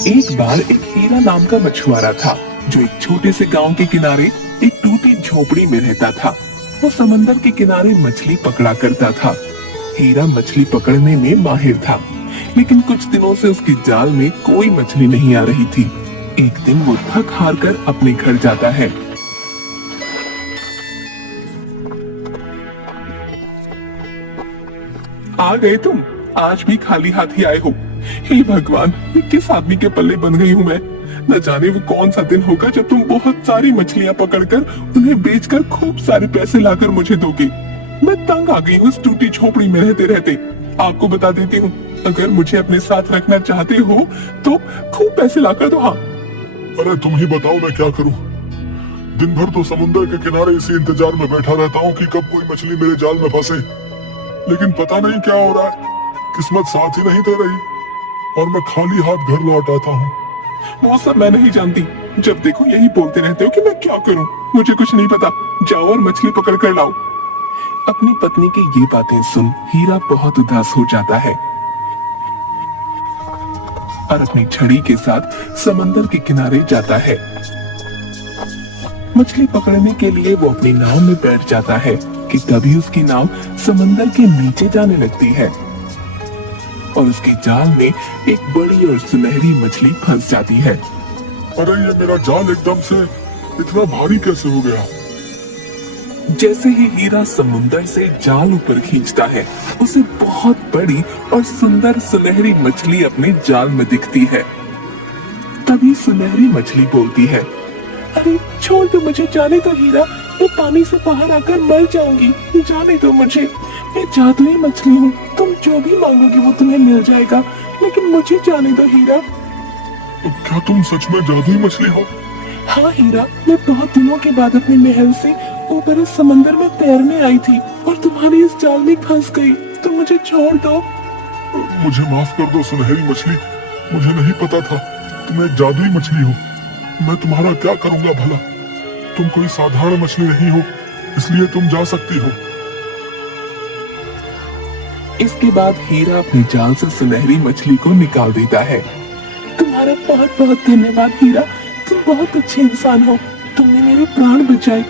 एक बार एक हीरा नाम का मछुआरा था जो एक छोटे से गांव के किनारे एक टूटी झोपड़ी में रहता था। वो समंदर के किनारे मछली पकड़ा करता था। हीरा मछली पकड़ने में माहिर था, लेकिन कुछ दिनों से उसकी जाल में कोई मछली नहीं आ रही थी। एक दिन वो थक हार कर अपने घर जाता है। आ गए तुम? आज भी खाली हाथ ही आए हो? हे भगवान, ये किस आदमी के पल्ले बन गई हूँ मैं। न जाने वो कौन सा दिन होगा जब तुम बहुत सारी मछलियाँ पकड़कर उन्हें बेचकर खूब सारे पैसे लाकर मुझे दोगे। मैं तंग आ गई हूँ इस टूटी झोपड़ी में रहते रहते। आपको बता देती हूँ, अगर मुझे अपने साथ रखना चाहते हो तो खूब पैसे लाकर दो। हाँ, अरे तुम ही बताओ मैं क्या करूं। दिन भर तो समुद्र के किनारे इसी इंतजार में बैठा रहता हूँ कि कब कोई मछली मेरे जाल में फंसे, लेकिन पता नहीं क्या हो रहा है, किस्मत साथ ही नहीं दे रही और मैं खाली हाथ घर लौट आता हूँ। वो सब मैं नहीं जानती। जब देखो यही बोलते रहते हो कि मैं क्या करूं, मुझे कुछ नहीं पता। जाओ और मछली पकड़ कर लाओ। अपनी पत्नी की ये बातें सुन हीरा बहुत उदास हो जाता है और अपनी छड़ी के साथ समंदर के किनारे जाता है। मछली पकड़ने के लिए वो अपनी नाव में बैठ जाता है कि तभी उसकी नाव समंदर के नीचे जाने लगती है और उसके जाल में एक बड़ी और सुनहरी मछली फंस जाती है। अरे ये मेरा जाल एकदम से इतना भारी कैसे हो गया? जैसे ही हीरा समुंदर से जाल ऊपर खींचता है, उसे बहुत बड़ी और सुंदर सुनहरी मछली अपने जाल में दिखती है। तभी सुनहरी मछली बोलती है, अरे छोड़ दो मुझे, जाने दो हीरा, मैं पानी से बाहर आकर मर जाऊंगी, जाने दो मुझे। मैं जादुई मछली हूँ, तुम जो भी मांगोगे वो तुम्हें मिल जाएगा, लेकिन मुझे जाने दो हीरा। क्या तुम सच में जादुई मछली हो? हाँ हीरा, मैं बहुत दिनों के बाद अपने महल से ऊपर इस समंदर में तैरने आई थी और तुम्हारी इस जाल में फंस गई, तो मुझे छोड़ दो। मुझे माफ कर दो सुनहरी मछली, मुझे नहीं पता था तुम एक जादुई मछली हो। मैं तुम्हारा क्या करूंगा भला? तुम कोई साधारण मछली नहीं हो, इसलिए तुम जा सकती हो। इसके बाद हीरा अपनी जाल से सुनहरी मछली को निकाल देता है। तुम्हारा बहुत बहुत धन्यवाद हीरा, तुम बहुत अच्छे इंसान हो, तुमने मेरे प्राण बचाए।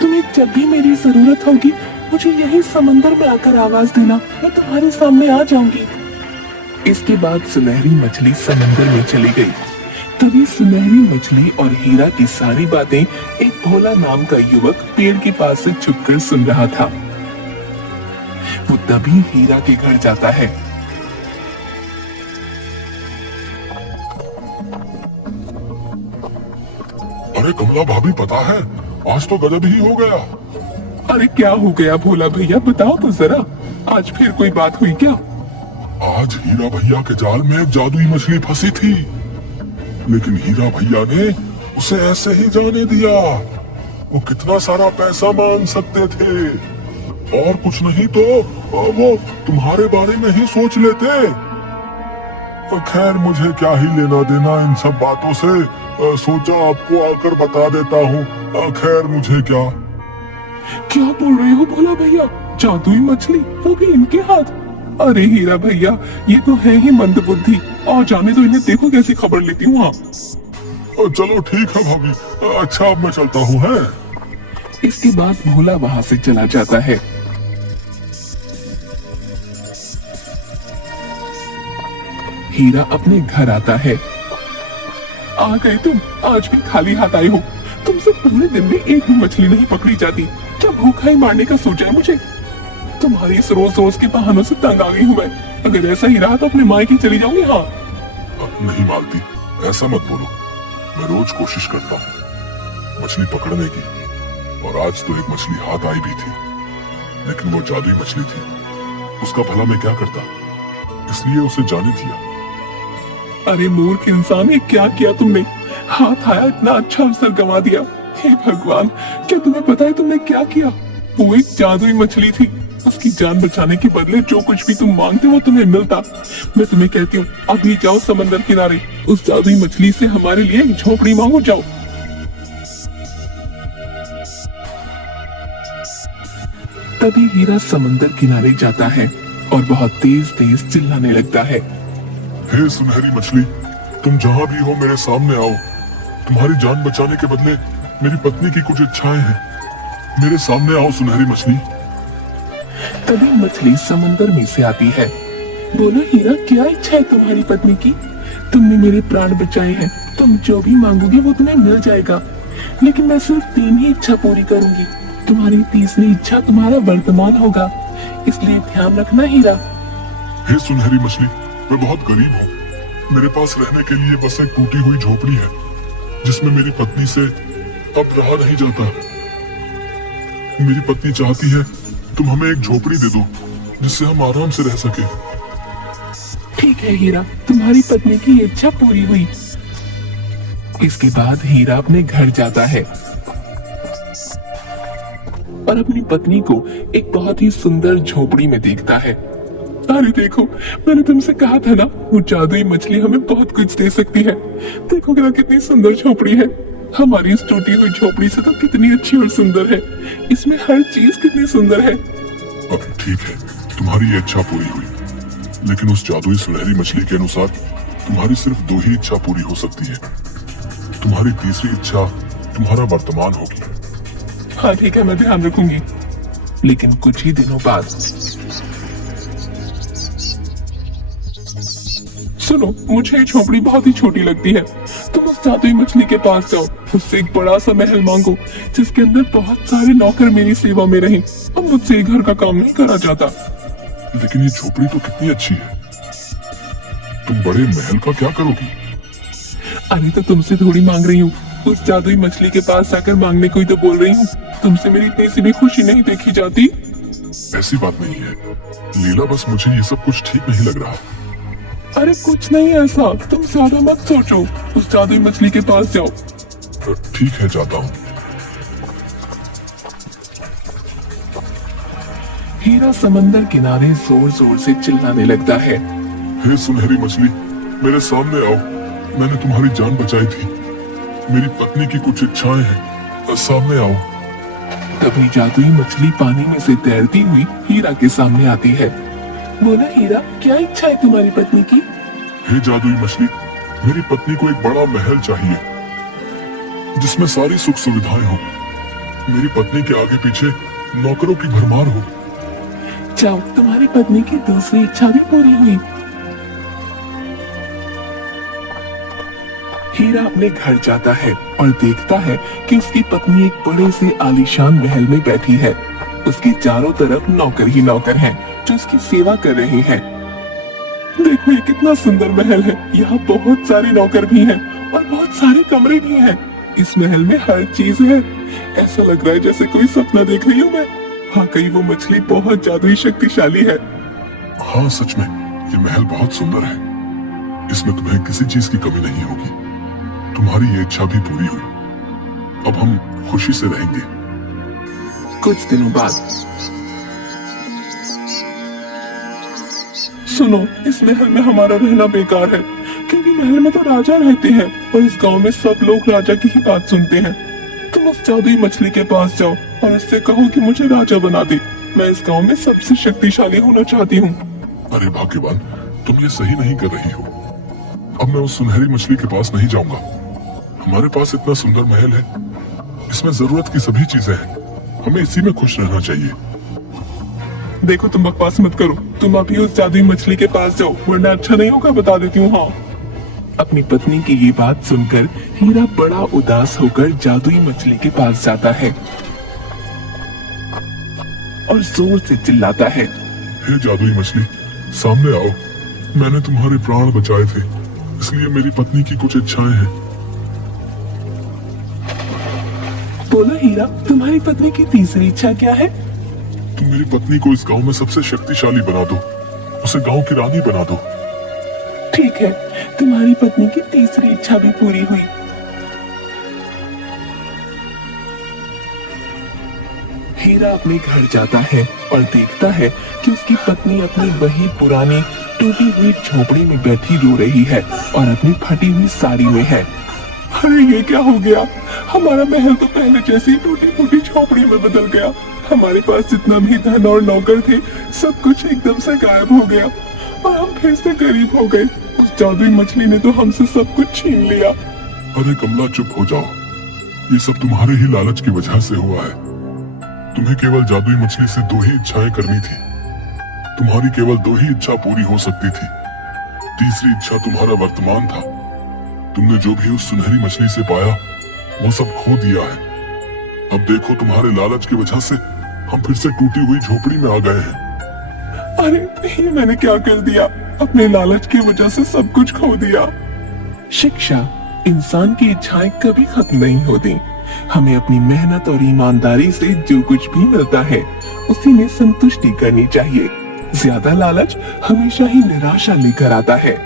तुम्हें जब भी मेरी जरूरत होगी मुझे यही समंदर में आकर आवाज देना, मैं तुम्हारे सामने आ जाऊंगी। इसके बाद सुनहरी मछली समंदर में चली गई। तभी सुनहरी मछली और हीरा की सारी बातें एक भोला नाम का युवक पेड़ के पास से छुपकर सुन रहा था। वो तभी हीरा के घर जाता है। अरे कमला भाभी, पता है आज तो गजब ही हो गया। अरे क्या हो गया भोला भैया, बताओ तो जरा, आज फिर कोई बात हुई क्या? आज हीरा भैया के जाल में एक जादुई मछली फंसी थी, लेकिन हीरा भैया ने उसे ऐसे ही जाने दिया। वो कितना सारा पैसा मांग सकते थे, और कुछ नहीं तो वो तुम्हारे बारे में ही सोच लेते। खैर मुझे क्या ही लेना देना इन सब बातों से, सोचा आपको आकर बता देता हूँ। खैर मुझे क्या बोल रहे हो भोला भैया, जादुई मछली, वो भी इनके हाथ? अरे हीरा भैया, ये तो है ही मंदबुद्धि, और जाने दो इन्हें, देखो कैसी खबर लेती हूँ। चलो ठीक है भाभी, अच्छा अब मैं चलता हूँ। है इसके बाद भोला वहाँ से चला जाता है। हीरा अपने घर आता है। आ गए तुम? आज भी खाली हाथ आए हो? तुमसे पूरे दिन में एक भी मछली नहीं पकड़ी जाती, क्या भूखा ही मारने का सोचा है मुझे? तुम्हारी इस रोज रोज के बहानों से तंग आ गई हूँ मैं। अगर ऐसा ही रहा तो अपने मायके चली जाऊंगी। हाँ नहीं मालती, ऐसा मत बोलो। मैं रोज कोशिश करता हूँ मछली पकड़ने की, और आज तो एक मछली हाथ आई भी थी, लेकिन वो जादुई मछली थी। उसका भला मैं क्या करता, इसलिए उसे जाने दिया। अरे मूर्ख इंसान, ये क्या किया तुमने? हाथ आया, इतना अच्छा अवसर गंवा दिया। हे भगवान, क्या तुम्हें पता है तुमने क्या किया? वो एक जादुई मछली थी, उसकी जान बचाने के बदले जो कुछ भी तुम मांगते वो तुम्हें मिलता। मैं तुम्हें कहती हूँ, अभी जाओ समंदर किनारे, उस जादुई मछली से हमारे लिए एक झोपड़ी मांगो, जाओ। तभी हीरा समंदर किनारे जाता है और बहुत तेज तेज चिल्लाने लगता है। हे सुनहरी मछली, तुम जहां भी हो मेरे सामने आओ। तुम्हारी जान बचाने के बदले मेरी पत्नी की कुछ इच्छाएं हैं। मेरे सामने आओ सुनहरी मछली। तभी मछली समंदर में से आती है। बोलो हीरा, क्या इच्छा है तुम्हारी पत्नी की? तुमने मेरे प्राण बचाए हैं, तुम जो भी मांगोगे वो तुम्हें मिल जाएगा, लेकिन मैं सिर्फ 3 ही इच्छा पूरी करूंगी। तुम्हारी तीसरी इच्छा तुम्हारा वर्तमान होगा, इसलिए ध्यान रखना हीरा। हे सुनहरी मछली, मैं बहुत गरीब हूँ। मेरे पास रहने के लिए बस एक टूटी हुई झोपड़ी है, जिसमें मेरी पत्नी से अब रहा नहीं जाता। मेरी पत्नी चाहती है तुम हमें एक झोपड़ी दे दो, जिससे हम आराम से रह सके। ठीक है हीरा, तुम्हारी पत्नी की इच्छा पूरी हुई। इसके बाद हीरा अपने घर जाता है और अपनी पत्नी को एक बहुत ही सुंदर झोपड़ी में देखता है। अरे देखो, मैंने तुमसे कहा था ना, वो जादुई मछली हमें बहुत कुछ दे सकती है। देखो ना कितनी सुंदर झोपड़ी है। हमारी इस टूटी हुई झोपड़ी से तो कितनी अच्छी और सुंदर है। इसमें हर चीज कितनी सुंदर है। अब ठीक है, तुम्हारी ये इच्छा पूरी हुई, लेकिन उस जादुई सुनहरी मछली के अनुसार तुम्हारी सिर्फ 2 ही इच्छा पूरी हो सकती है। तुम्हारी तीसरी इच्छा तुम्हारा वर्तमान होगी। हाँ ठीक है, मैं ध्यान रखूंगी। लेकिन कुछ ही दिनों बाद सुनो, मुझे ये झोपड़ी बहुत ही छोटी लगती है। तुम उस जादुई मछली के पास जाओ, उससे एक बड़ा सा महल मांगो, जिसके अंदर बहुत सारे नौकर मेरी सेवा में रहें। अब मुझसे घर का काम नहीं करा जाता। लेकिन ये झोपड़ी तो कितनी अच्छी है। तुम बड़े महल का क्या करोगी? अरे तो तुमसे थोड़ी मांग रही हूँ, उस जादुई मछली के पास जाकर मांगने को ही तो बोल रही हूँ। तुमसे मेरी इतनी सी भी खुशी नहीं देखी जाती। ऐसी बात नहीं है लीला, बस मुझे ये सब कुछ ठीक नहीं लग रहा। अरे कुछ नहीं ऐसा, तुम ज्यादा मत सोचो। उस जादुई मछली के पास जाओ। ठीक है, जाता हूँ। हीरा समंदर किनारे जोर जोर से चिल्लाने लगता है। हे सुनहरी मछली, मेरे सामने आओ। मैंने तुम्हारी जान बचाई थी। मेरी पत्नी की कुछ इच्छाएं हैं, सामने आओ। तभी जादुई मछली पानी में से तैरती हुई हीरा के सामने आती है। बोला हीरा, क्या इच्छा है तुम्हारी पत्नी की? हे जादुई मछली, मेरी पत्नी को एक बड़ा महल चाहिए, जिसमें सारी सुख सुविधाएं हो। मेरी पत्नी के आगे पीछे नौकरों की भरमार हो। जाओ, तुम्हारी पत्नी की दूसरी इच्छा भी पूरी हुई। हीरा अपने घर जाता है और देखता है कि उसकी पत्नी एक बड़े से आलीशान महल में बैठी है। उसके चारों तरफ नौकर ही नौकर हैं, जो उसकी सेवा कर रहे हैं। देखो ये कितना सुंदर महल है। यहाँ बहुत सारे नौकर भी हैं और बहुत सारे कमरे भी हैं। इस महल में हर चीज है। ऐसा लग रहा है जैसे कोई सपना देख रही हूँ मैं। हाँ, कहीं वो मछली बहुत जादुई शक्तिशाली है। हाँ सच में, ये महल बहुत सुंदर है। इसमें तुम्हें किसी चीज की कमी नहीं होगी। तुम्हारी ये इच्छा भी पूरी हुई। अब हम खुशी से रहेंगे। कुछ दिनों बाद सुनो, इस महल में हमारा रहना बेकार है, क्योंकि महल में तो राजा रहते हैं और इस गांव में सब लोग राजा की ही बात सुनते हैं। तुम उस जादुई मछली के पास जाओ और उससे कहो कि मुझे राजा बना दे। मैं इस गांव में सबसे शक्तिशाली होना चाहती हूँ। अरे भाग्यवान, तुम ये सही नहीं कर रही हो। अब मैं उस सुनहरी मछली के पास नहीं जाऊंगा। हमारे पास इतना सुंदर महल है, इसमें जरूरत की सभी चीजें हैं। हमें इसी में खुश रहना चाहिए। देखो, तुम बकवास मत करो। तुम अभी उस जादुई मछली के पास जाओ, वरना अच्छा नहीं होगा, बता देती हूँ। हाँ। अपनी पत्नी की ये बात सुनकर हीरा बड़ा उदास होकर जादुई मछली के पास जाता है और जोर से चिल्लाता है। हे जादुई मछली, सामने आओ। मैंने तुम्हारे प्राण बचाए थे, इसलिए मेरी पत्नी की कुछ इच्छाएं हैं। बोलो हीरा, तुम्हारी पत्नी की तीसरी इच्छा क्या है? तुम मेरी पत्नी को इस गांव में सबसे शक्तिशाली बना दो, उसे गांव की रानी बना दो। ठीक है, तुम्हारी पत्नी की तीसरी इच्छा भी पूरी हुई। हीरा अपने घर जाता है और देखता है कि उसकी पत्नी अपनी वही पुरानी टूटी हुई झोपड़ी में बैठी रो रही है और अपनी फटी हुई साड़ी में है। अरे ये क्या हो गया? हमारा महल तो पहले जैसी टूटी फूटी झोपड़ी में बदल गया। हमारे पास जितना भी धन और नौकर थे, सब कुछ एकदम से गायब हो गया और हम फिर से गरीब हो गए। उस उस जादुई मछली ने तो हमसे सब कुछ छीन लिया। अरे कमला चुप हो जाओ, ये सब तुम्हारे ही लालच की वजह से हुआ है। तुम्हें केवल जादुई मछली से 2 ही इच्छाएं करनी थी। तुम्हारी केवल 2 ही इच्छा पूरी हो सकती थी। तीसरी इच्छा तुम्हारा वर्तमान था। तुमने जो भी उस सुनहरी मछली से पाया वो सब खो दिया है। अब देखो, तुम्हारे लालच की वजह से हम फिर से टूटी हुई झोपड़ी में आ गए हैं। अरे ये मैंने क्या कर दिया? अपने लालच की वजह से सब कुछ खो दिया। शिक्षा, इंसान की इच्छाएं कभी खत्म नहीं होती। हमें अपनी मेहनत और ईमानदारी से जो कुछ भी मिलता है उसी में संतुष्टि करनी चाहिए। ज्यादा लालच हमेशा ही निराशा लेकर आता है।